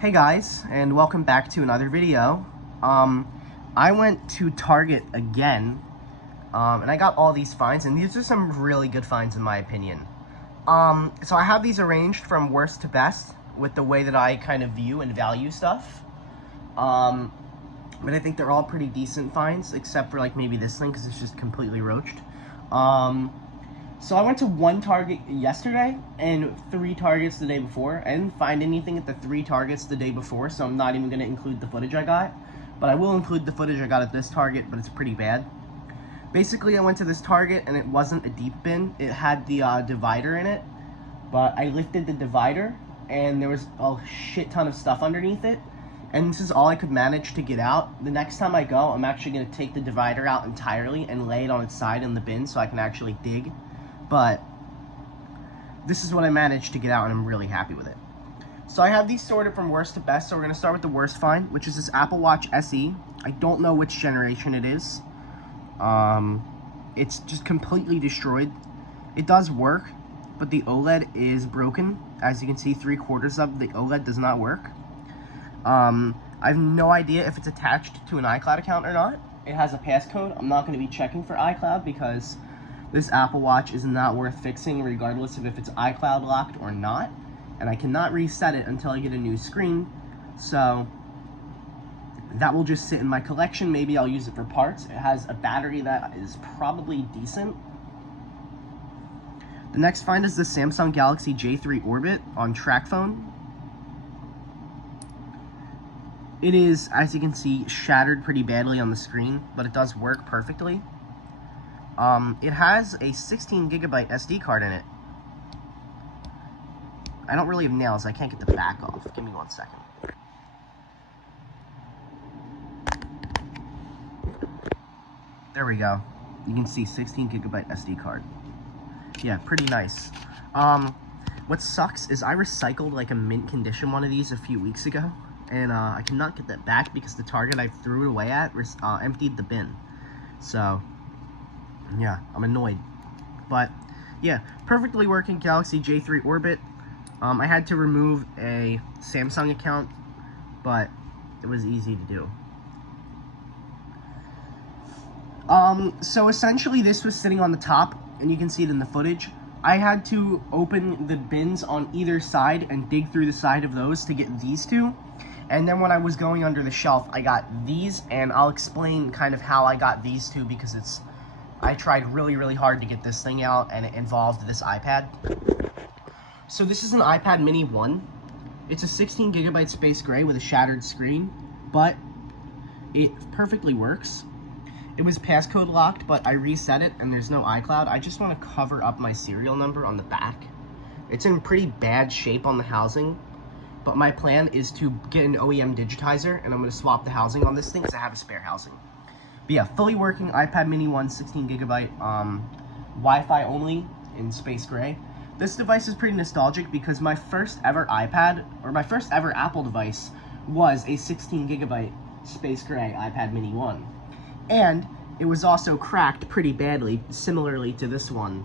Hey guys, and welcome back to another video. I went to Target again, and I got all these finds, and these are some really good finds in my opinion. So I have these arranged from worst to best with the way that I kind of view and value stuff. But I think they're all pretty decent finds, except for like maybe this thing, because it's just completely roached. So I went to one Target yesterday and 3 Targets the day before. I didn't find anything at the 3 Targets the day before, so I'm not even going to include the footage I got. But I will include the footage I got at this Target, but it's pretty bad. Basically, I went to this Target and it wasn't a deep bin. It had the divider in it, but I lifted the divider and there was a shit ton of stuff underneath it. And this is all I could manage to get out. The next time I go, I'm actually going to take the divider out entirely and lay it on its side in the bin so I can actually dig. But this is what I managed to get out, and I'm really happy with it. So I have these sorted from worst to best. So we're going to start with the worst find, which is this Apple Watch SE. I don't know which generation it is. It's just completely destroyed. It does work, but the OLED is broken. As you can see, 3/4 of the OLED does not work. I have no idea if it's attached to an iCloud account or not. It has a passcode. I'm not going to be checking for iCloud because this Apple Watch is not worth fixing regardless of if it's iCloud locked or not. And I cannot reset it until I get a new screen. So that will just sit in my collection. Maybe I'll use it for parts. It has a battery that is probably decent. The next find is the Samsung Galaxy J3 Orbit on TrackPhone. It is, as you can see, shattered pretty badly on the screen, but it does work perfectly. It has a 16GB SD card in it. I don't really have nails. I can't get the back off. Give me 1 second. There we go. You can see 16GB SD card. Yeah, pretty nice. What sucks is I recycled like a mint condition one of these a few weeks ago. And I cannot get that back because the Target I threw it away at emptied the bin. So yeah, I'm annoyed. But yeah, perfectly working Galaxy J3 Orbit. I had to remove a Samsung account, but it was easy to do. So essentially this was sitting on the top, and you can see it in the footage. I had to open the bins on either side and dig through the side of those to get these two. And then when I was going under the shelf, I got these, and I'll explain kind of how I got these two because I tried really, really hard to get this thing out, and it involved this iPad. So this is an iPad Mini 1. It's a 16GB space gray with a shattered screen, but it perfectly works. It was passcode locked, but I reset it, and there's no iCloud. I just want to cover up my serial number on the back. It's in pretty bad shape on the housing, but my plan is to get an OEM digitizer, and I'm going to swap the housing on this thing because I have a spare housing. But yeah, fully working iPad Mini 1, 16GB, Wi-Fi only in space gray. This device is pretty nostalgic because my first ever iPad, or my first ever Apple device, was a 16GB space gray iPad Mini 1. And it was also cracked pretty badly, similarly to this one.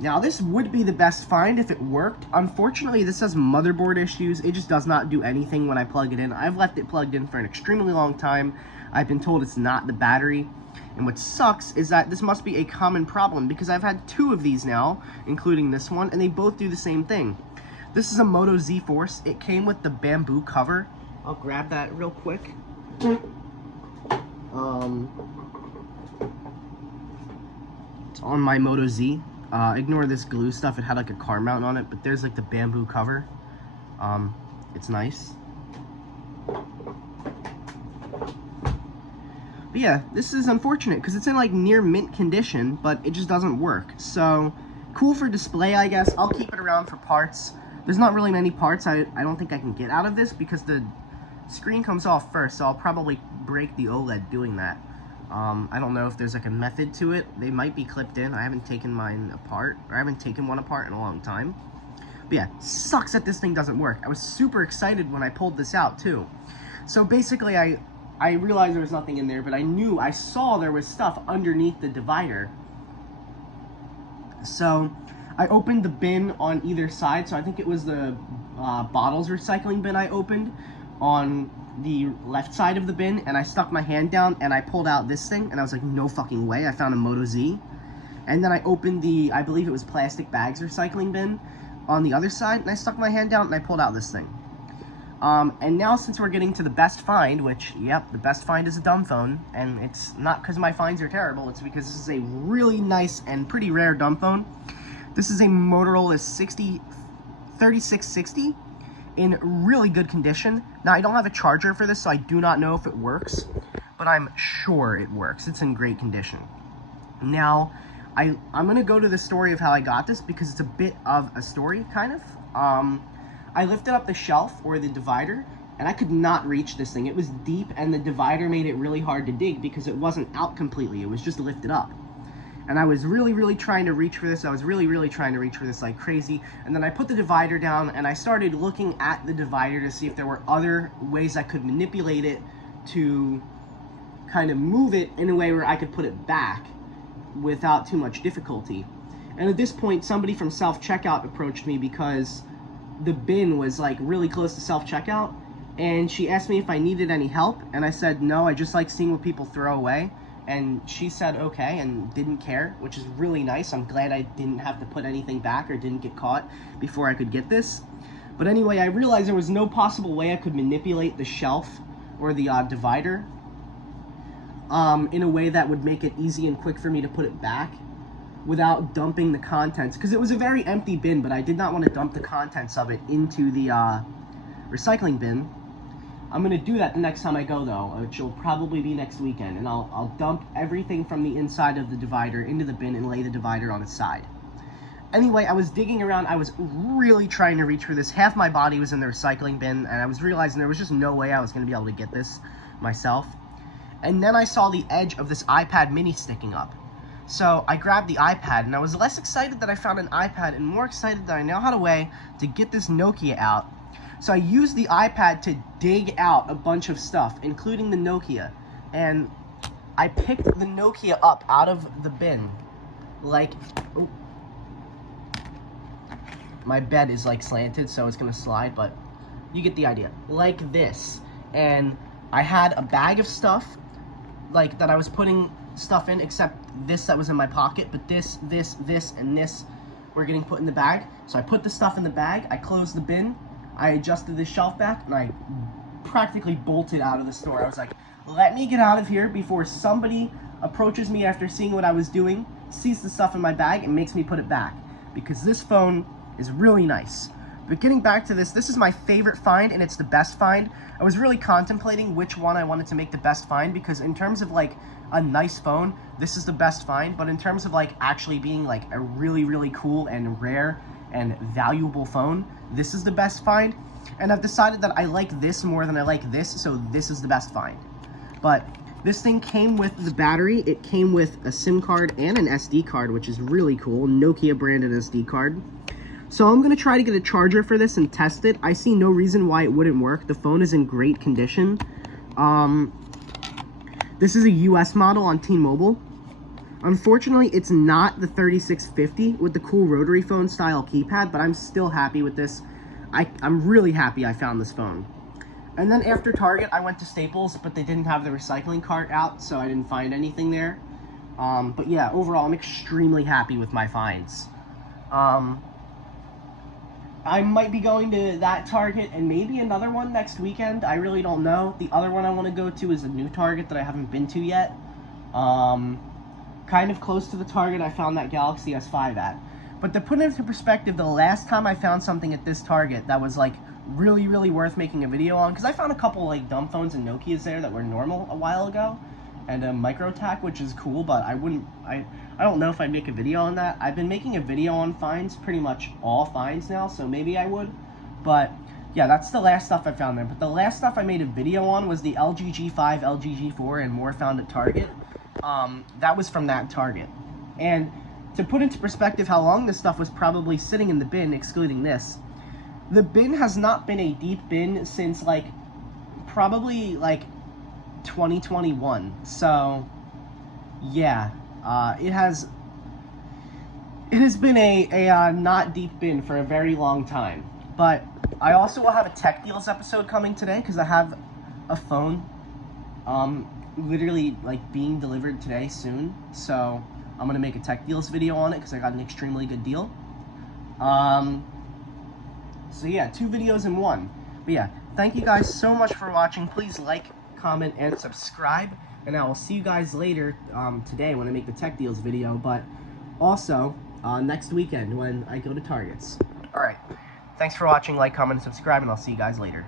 Now this would be the best find if it worked. Unfortunately, this has motherboard issues. It just does not do anything when I plug it in. I've left it plugged in for an extremely long time. I've been told it's not the battery. And what sucks is that this must be a common problem because I've had 2 of these now, including this one, and they both do the same thing. This is a Moto Z Force. It came with the bamboo cover. I'll grab that real quick. It's on my Moto Z. Ignore this glue stuff. It had like a car mount on it, but there's like the bamboo cover. It's nice. But yeah, this is unfortunate because it's in like near mint condition, but it just doesn't work. So cool for display, I guess. I'll keep it around for parts. There's not really many parts I don't think I can get out of this because the screen comes off first, so I'll probably break the OLED doing that. I don't know if there's like a method to it. They might be clipped in. I haven't taken mine apart, or I haven't taken one apart in a long time. But yeah, sucks that this thing doesn't work. I was super excited when I pulled this out too. So basically I realized there was nothing in there, but I saw there was stuff underneath the divider. So I opened the bin on either side, so I think it was the bottles recycling bin I opened on the left side of the bin, and I stuck my hand down and I pulled out this thing, and I was like, no fucking way, I found a Moto Z. And then I opened the, I believe it was plastic bags recycling bin on the other side, and I stuck my hand down and I pulled out this thing. And now since we're getting to the best find, which, yep, the best find is a dumb phone, and it's not because my finds are terrible, it's because this is a really nice and pretty rare dumb phone. This is a Motorola 3660 in really good condition. Now, I don't have a charger for this, so I do not know if it works, but I'm sure it works. It's in great condition. Now, I'm going to go to the story of how I got this because it's a bit of a story, kind of. I lifted up the shelf, or the divider, and I could not reach this thing. It was deep, and the divider made it really hard to dig because it wasn't out completely. It was just lifted up. And I was really trying to reach for this. I was really trying to reach for this like crazy. And then I put the divider down, and I started looking at the divider to see if there were other ways I could manipulate it to kind of move it in a way where I could put it back without too much difficulty. And at this point, somebody from self-checkout approached me because the bin was like really close to self-checkout, and she asked me if I needed any help, and I said no, I just like seeing what people throw away. And she said okay and didn't care, which is really nice. I'm glad I didn't have to put anything back or didn't get caught before I could get this. But anyway, I realized there was no possible way I could manipulate the shelf or the divider in a way that would make it easy and quick for me to put it back without dumping the contents, because it was a very empty bin, but I did not want to dump the contents of it into the recycling bin. I'm going to do that the next time I go, though, which will probably be next weekend, and I'll dump everything from the inside of the divider into the bin and lay the divider on its side. Anyway, I was digging around. I was really trying to reach for this. Half my body was in the recycling bin, and I was realizing there was just no way I was going to be able to get this myself. And then I saw the edge of this iPad mini sticking up. So I grabbed the iPad, and I was less excited that I found an iPad and more excited that I now had a way to get this Nokia out. So I used the iPad to dig out a bunch of stuff, including the Nokia. And I picked the Nokia up out of the bin. Like, oh, my bed is like slanted, so it's gonna slide, but you get the idea. Like this. And I had a bag of stuff, like, that I was putting stuff in, except this that was in my pocket, but this, and this were getting put in the bag. So I put the stuff in the bag, I closed the bin, I adjusted the shelf back, and I practically bolted out of the store. I was like, let me get out of here before somebody approaches me after seeing what I was doing, sees the stuff in my bag, and makes me put it back. Because this phone is really nice. But getting back to this, this is my favorite find, and it's the best find. I was really contemplating which one I wanted to make the best find, because in terms of like a nice phone, this is the best find. But in terms of like actually being like a really cool and rare and valuable phone, this is the best find. And I've decided that I like this more than I like this, so this is the best find. But this thing came with the battery, it came with a SIM card and an SD card, which is really cool, Nokia branded SD card. So I'm going to try to get a charger for this and test it. I see no reason why it wouldn't work. The phone is in great condition. This is a US model on T-Mobile. Unfortunately, it's not the 3650 with the cool rotary phone style keypad, but I'm still happy with this. I'm really happy I found this phone. And then after Target, I went to Staples, but they didn't have the recycling cart out, so I didn't find anything there. But yeah, overall, I'm extremely happy with my finds. I might be going to that Target and maybe another one next weekend. I really don't know. The other one I want to go to is a new Target that I haven't been to yet. Kind of close to the Target I found that Galaxy S5 at. But to put it into perspective, the last time I found something at this Target that was like really worth making a video on, because I found a couple like dumb phones and Nokias there that were normal a while ago, and a MicroTac, which is cool, but I don't know if I'd make a video on that. I've been making a video on finds, pretty much all finds now, so maybe I would. But yeah, that's the last stuff I found there. But the last stuff I made a video on was the LG G5, LG G4, and more found at Target. That was from that Target. And to put into perspective how long this stuff was probably sitting in the bin, excluding this, the bin has not been a deep bin since like probably like 2021. So yeah, it has It has been a not deep bin for a very long time, but I also will have a tech deals episode coming today because I have a phone, literally like being delivered today soon. So I'm gonna make a tech deals video on it because I got an extremely good deal. So yeah, 2 videos in one. But yeah, thank you guys so much for watching. Please like, comment, and subscribe. And I will see you guys later today when I make the tech deals video, but also next weekend when I go to Targets. Alright, thanks for watching, like, comment, and subscribe, and I'll see you guys later.